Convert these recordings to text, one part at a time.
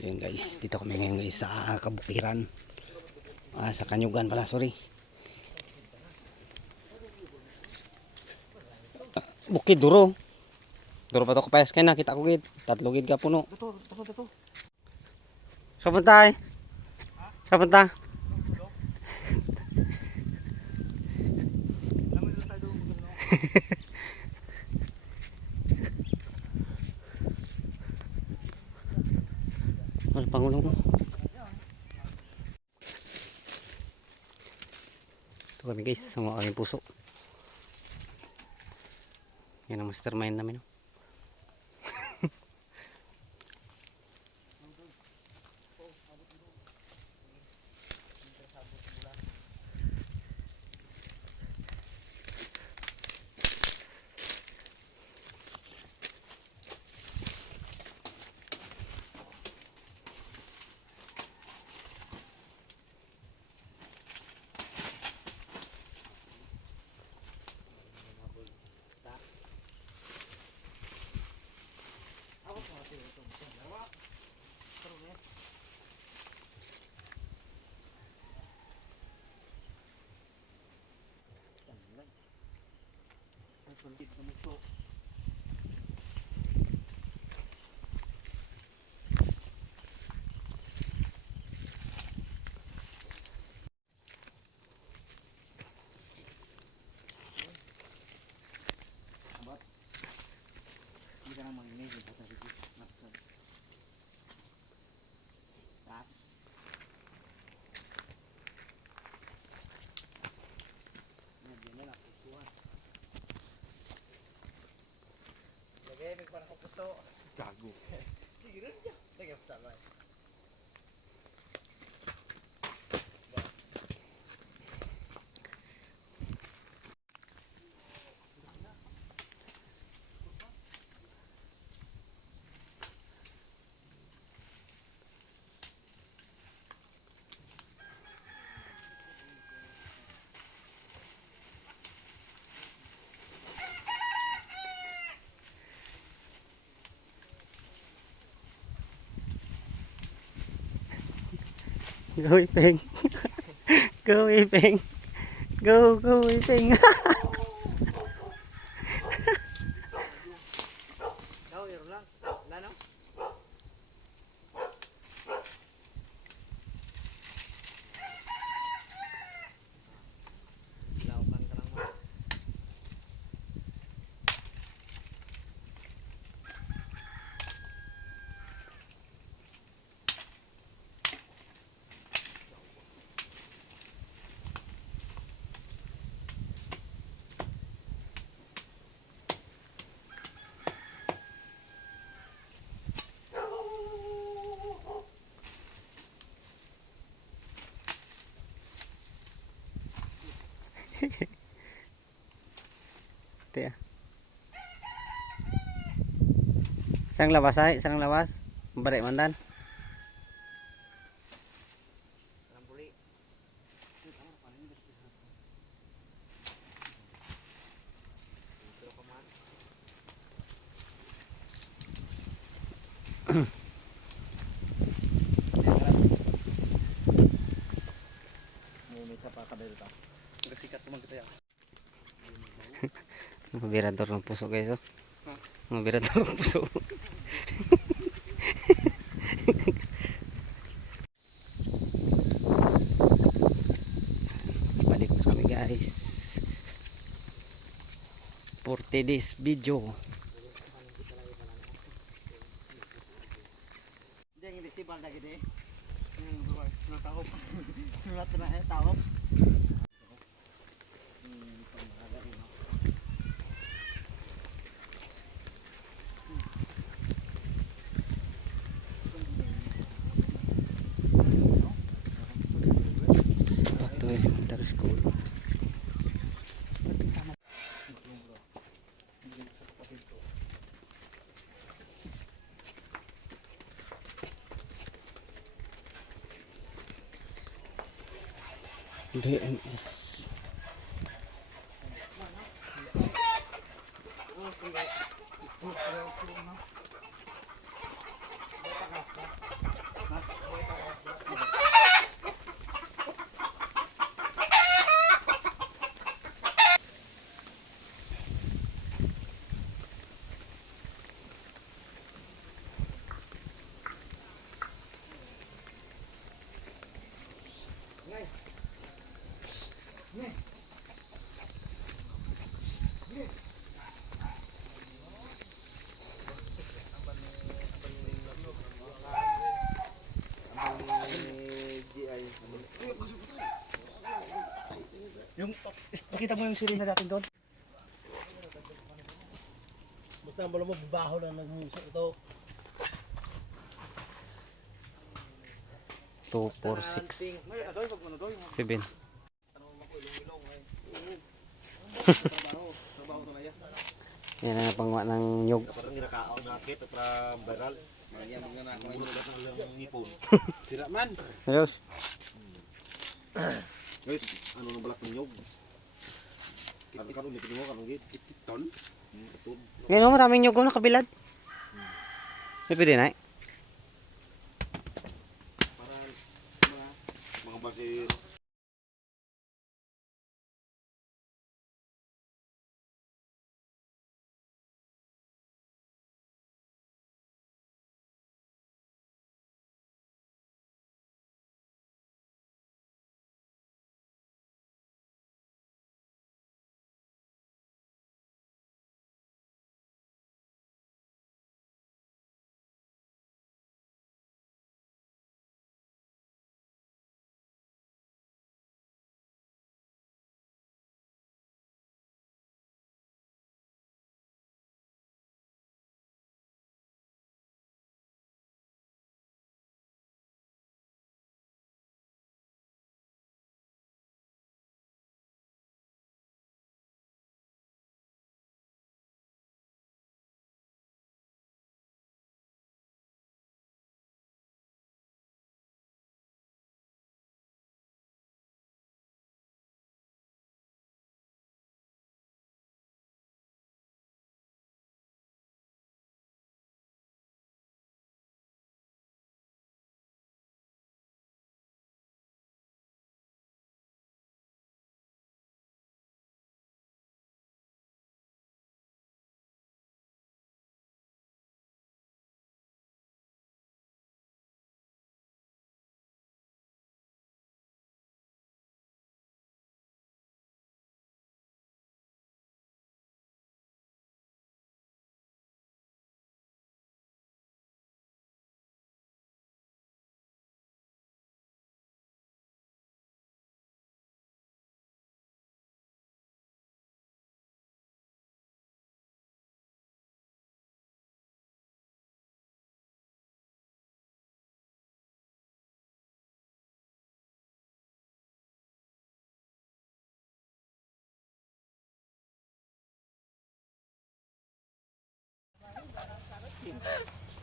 So yun guys, dito kami ngayon guys sa Kabukiran. Sa Kanyugan pala, sorry. Bukid Duro. Duro pa to kapayas kay nakita ko gid. Tatlo gid ka puno. Dito. Sa punta eh. Sa punta. Ano pangulong mo? Ito kami guys, sama kaming puso. Yan ang mastermind namin. No? Gago. Sige rin niya. Teka, sama. Go Ipeng. Go Ipeng. Go Ipeng. Daw, yun lang. Wala no? Laukan ka lang mo. Tia. Sang lawas ay, sang lawas. Bare mandan. Alam puli. Pero kaman. May isa pa kabel ta. Gasikat naman kita ya. Mabirador ng puso guys. Oh. Mabirador ng puso. Balik na kami guys. For today's video. Hindi ang invisible na gini. Yung tawag. Sulat na tawag. Ito eh, terus ko. DMS. Pakita mo yung sirena natin doon. Basta ang mo, babaho na nagmusa ito. 2, 4, 6, 7. Yan ang pangwa ng nyug. Parang ginakaon na kit at para viral. Magyam nga na ako ng ngipon. Sira man. Ayos. Guys, ano nang balak ng nyog? Ano karon ni mo kanong git? Kiton. Kiton. Ngayon mo maraming nyug na kabilad. May pwede na eh. Para mga basi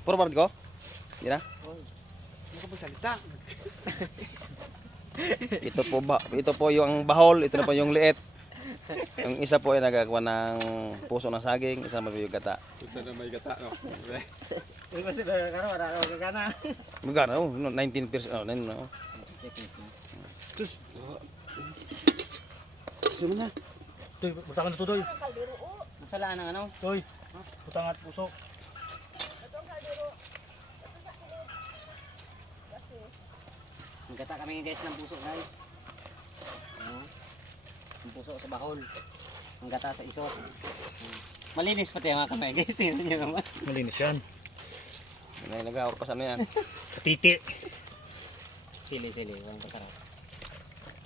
Forward ko. Di na. Ano ka ba salita? Ito po yung bahol, ito na po yung liit. Yung isa po ay nagagawa ng puso ng saging, isa may yung gata. Isa na may gata no. Hindi kasi wala ka gana. Magkano? 19%. Oh, 9 no. Tus. Sino na? Toy, butangan na to, Toy. Masalaan ng ano? Toy. Butangan at puso. Magkata kami guys ng puso guys. Ano? Ang puso sa bahol. Ang gata sa isot. Malinis pati ang mga kamay guys. Tingnan nyo naman. Malinis yan. May nag-aawar pa sa ano yan. Katiti. Sili-sili. Walang kasarap.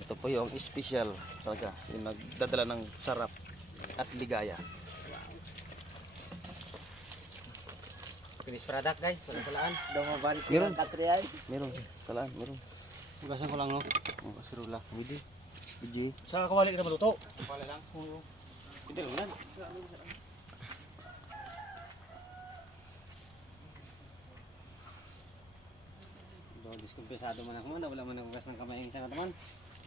Ito po yung special talaga. Yung nagdadala ng sarap at ligaya. Finished product guys. Walang salaan. Meron. Meron. Salaan. Meron. Ugasan ko lang no. Kasirula. Widi. Widi. Sa kawali ka na maluto. Wala lang. Oo. Hindi lang. Diskumpensado man ako man, wala man nagugas ng kamay sa naman.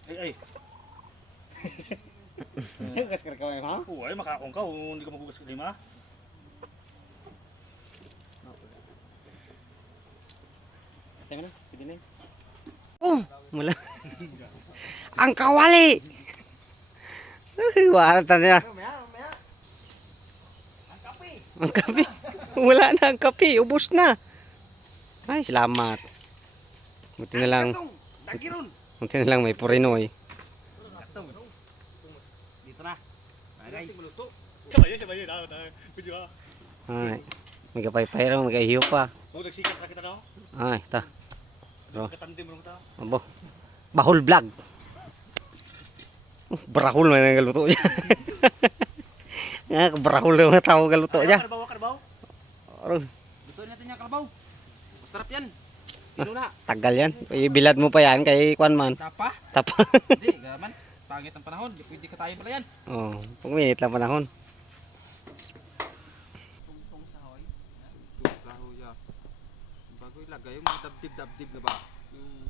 Ay. Nagugas ka ng kamay ha? Oo, ay makakong ka. Hindi ka magugas ka lima. Tayo na, pwede na mula. Ang kawali! Warata niya. Ang kape. Wala na ang kape, ubos na. Ay, salamat. Buti na lang. Buti na lang may purinoy. Dito na. Guys. Sabay yun. Pwede ba? Ay, may kapay-pay raw, may kahiyo pa. Huwag nagsikat na kita no? Ay, ta. Bro, Katandim mo ta. abo. Bahol vlog. Brahol man ang galuto niya. Nga, brahol na mga tao galuto niya. Kalabaw. Aron, Lutuin natin yung kalabaw. Masarap yan. Tino na. tagal yan. Ibilad mo pa yan kay Kwan man. Tapa. Tapa. Hindi, gaman. Pangit ang panahon. Di pwede ka tayo pala yan. Oh, pagminit lang panahon. Tungtong sahoy. Tungtong sahoy, ya. Bago ilagay yung mga dabdib-dabdib na ba? Yung